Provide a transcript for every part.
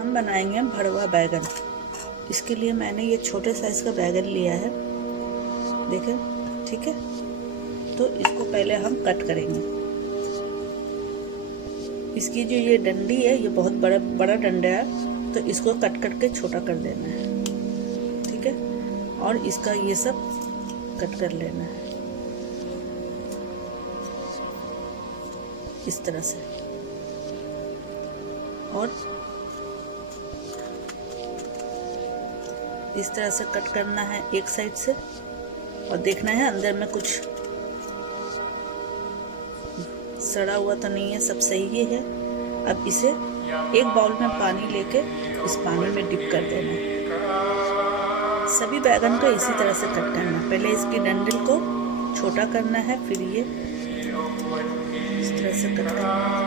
हम बनाएंगे भरवा बैगन। इसके लिए मैंने ये छोटे साइज का बैगन लिया है, देखें, ठीक है। तो इसको पहले हम कट करेंगे। इसकी जो ये डंडी है ये बहुत बड़ा डंडा है, तो इसको कट करके छोटा कर देना है, ठीक है। और इसका ये सब कट कर लेना है इस तरह से। और इस तरह से कट करना है एक साइड से, और देखना है अंदर में कुछ सड़ा हुआ तो नहीं है, सब सही ही है। अब इसे एक बाउल में पानी लेके इस पानी में डिप कर देना है। सभी बैगन को इसी तरह से कट करना है। पहले इसकी डंडल को छोटा करना है, फिर ये इस तरह से कट करना है,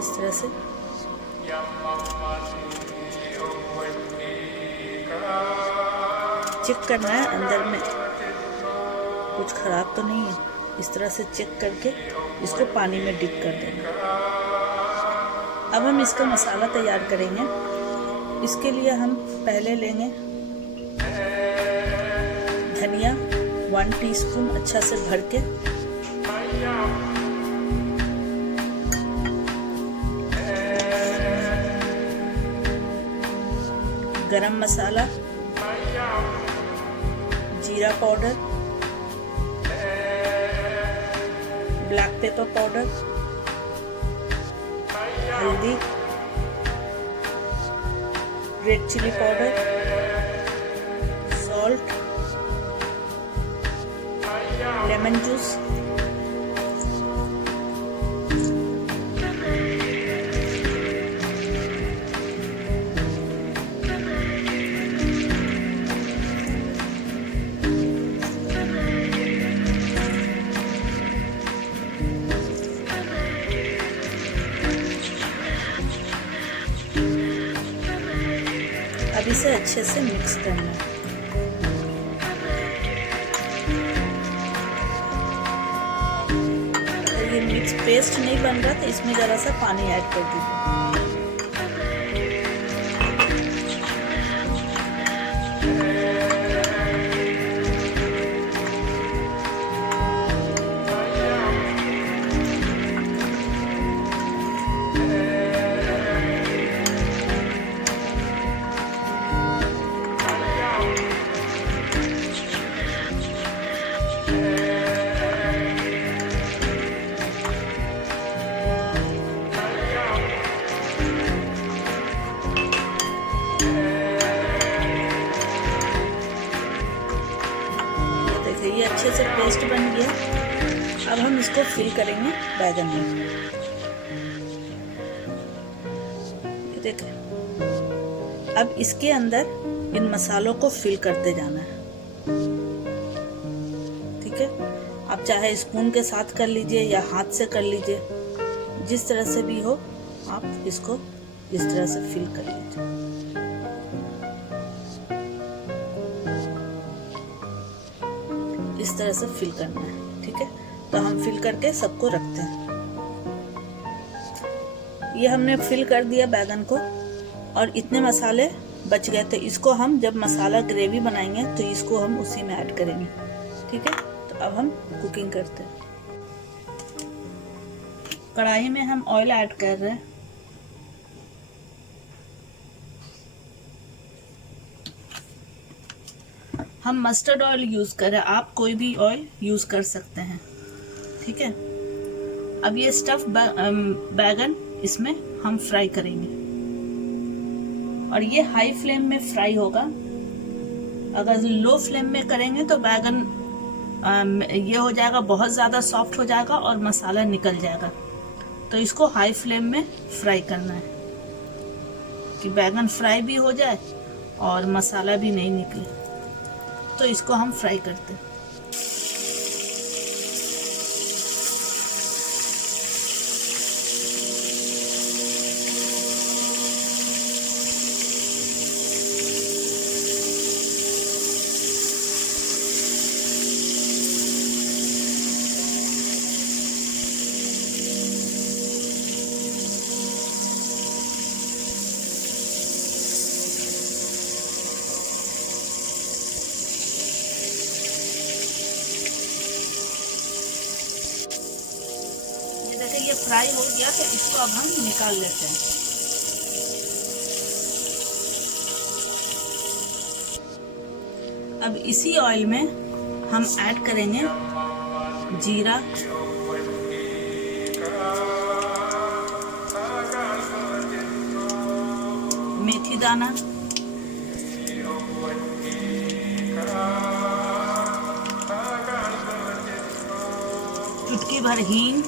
इस तरह से। चेक करना है अंदर में कुछ खराब तो नहीं है, इस तरह से चेक करके इसको पानी में डिप कर देना। अब हम इसका मसाला तैयार करेंगे। इसके लिए हम पहले लेंगे धनिया 1 टीस्पून अच्छा से भर के, गरम मसाला, जीरा पाउडर, ब्लैक पेपर पाउडर, हल्दी, red chilli powder, salt, lemon juice, अब इसे अच्छे से मिक्स करना है। अगर ये मिक्स पेस्ट नहीं बन रहा तो इसमें ज़रा सा पानी ऐड कर दीजिए। ये अच्छे से पेस्ट बन गया। अब हम इसको फिल करेंगे बैगन में। ये देखें, अब इसके अंदर इन मसालों को फिल करते जाना है, ठीक है। आप चाहे स्पून के साथ कर लीजिए या हाथ से कर लीजिए, जिस तरह से भी हो आप इसको इस तरह से फिल कर लीजिए। इस तरह से फिल करना है, ठीक है। तो हम फिल करके सबको रखते हैं। ये हमने फिल कर दिया बैगन को, और इतने मसाले बच गए थे। इसको हम जब मसाला ग्रेवी बनाएंगे तो इसको हम उसी में ऐड करेंगे, ठीक है। तो अब हम कुकिंग करते हैं। कढ़ाई में हम ऑयल ऐड कर रहे हैं। हम मस्टर्ड ऑयल यूज़ कर रहे हैं, आप कोई भी ऑयल यूज़ कर सकते हैं, ठीक है। अब ये स्टफ बैगन इसमें हम फ्राई करेंगे, और ये हाई फ्लेम में फ्राई होगा। अगर लो फ्लेम में करेंगे तो बैगन ये हो जाएगा, बहुत ज़्यादा सॉफ्ट हो जाएगा और मसाला निकल जाएगा। तो इसको हाई फ्लेम में फ्राई करना है कि बैगन फ्राई भी हो जाए और मसाला भी नहीं निकले। तो इसको हम फ्राई करते हैं। फ्राई हो गया तो इसको अब हम निकाल लेते हैं। अब इसी ऑयल में हम ऐड करेंगे जीरा, मेथी दाना, चुटकी भर हींग,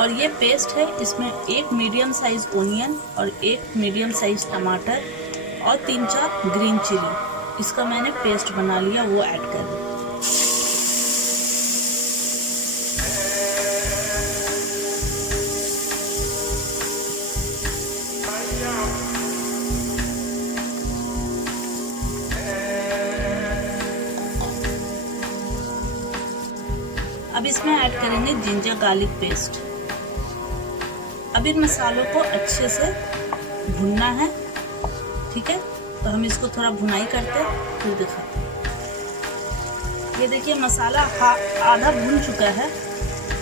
और ये पेस्ट है। इसमें एक मीडियम साइज ओनियन और एक मीडियम साइज टमाटर और 3-4 ग्रीन चिली, इसका मैंने पेस्ट बना लिया, वो ऐड कर दूँ। अब इसमें ऐड करेंगे जिंजर गार्लिक पेस्ट। अब इन मसालों को अच्छे से भुनना है, ठीक है। तो हम इसको थोड़ा भुनाई करते हैं, फिर दिखाते हैं। ये देखिए मसाला आधा भुन चुका है,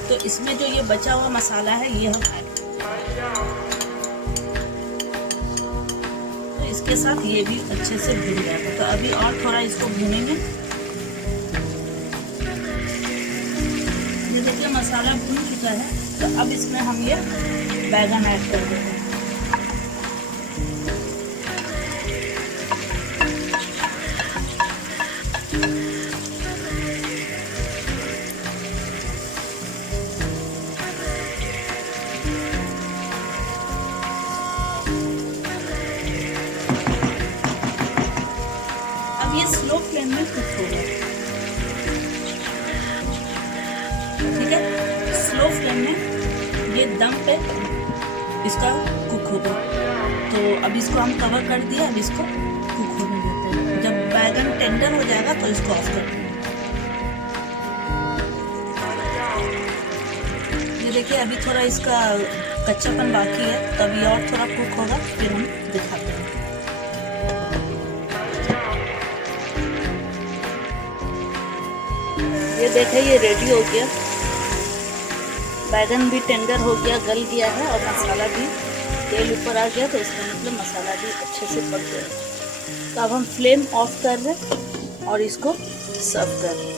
तो इसमें जो ये बचा हुआ मसाला है ये हम ऐड करते हैं। तो इसके साथ ये भी अच्छे से भुन जाएगा। तो अभी और थोड़ा इसको भुनेंगे। ये देखिए मसाला भुन चुका है, तो अब इसमें हम ये बैगन ऐड कर देते हैं। अब ये स्लो फ्लेम में कुक होगा, ठीक है। स्लो फ्लेम में ये दम पे इसका कुक होगा। तो अब इसको हम कवर कर दिया, अब इसको कुक होने देते हैं। जब बैगन टेंडर हो जाएगा तो इसको ऑफ कर देंगे। ये देखिए अभी थोड़ा इसका कच्चापन बाकी है, तो अभी और थोड़ा कुक होगा, फिर हम दिखाते हैं। ये देखिए ये रेडी हो गया, बैगन भी टेंडर हो गया, गल गया है और मसाला भी तेल ऊपर आ गया, तो इसका मतलब मसाला भी अच्छे से पक गया। तो अब हम फ्लेम ऑफ कर रहे हैं और इसको सर्व कर रहे हैं।